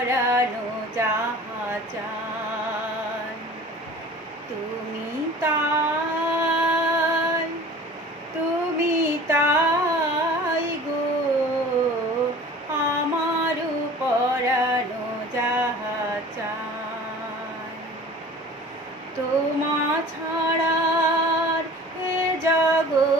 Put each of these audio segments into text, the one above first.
পরানো যাহা চান তুমি তাই তুমি তাই গো, আমার পরানো যাহা চান তোমা ছাড়ার এ জগতে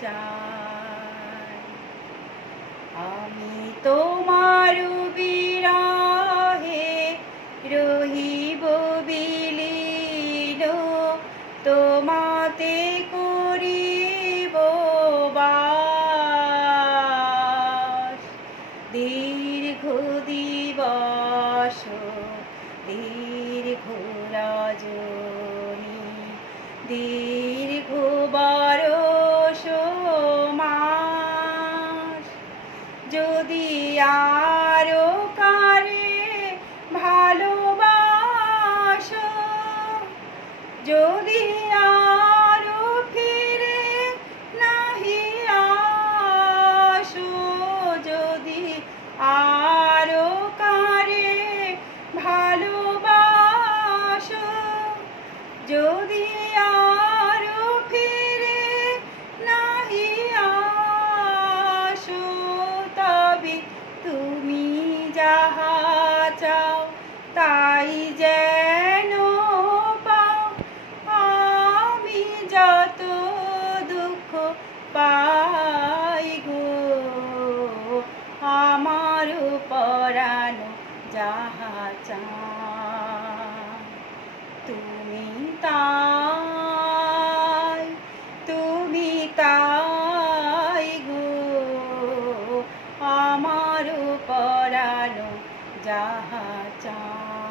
চাই। আমি তোমার বিরাহে রহিব বিলীন তোমাতে করিব বাস। দীর্ঘ দিবস দীর্ঘ রজনী দীর্ঘ যদি আরও ফিরে নাহি আসো তবে তুমি যাহা চাও তাই যেন যাহা চায় তুমি তাই তুমি তাই গো। আমার পরানো যাহা চায়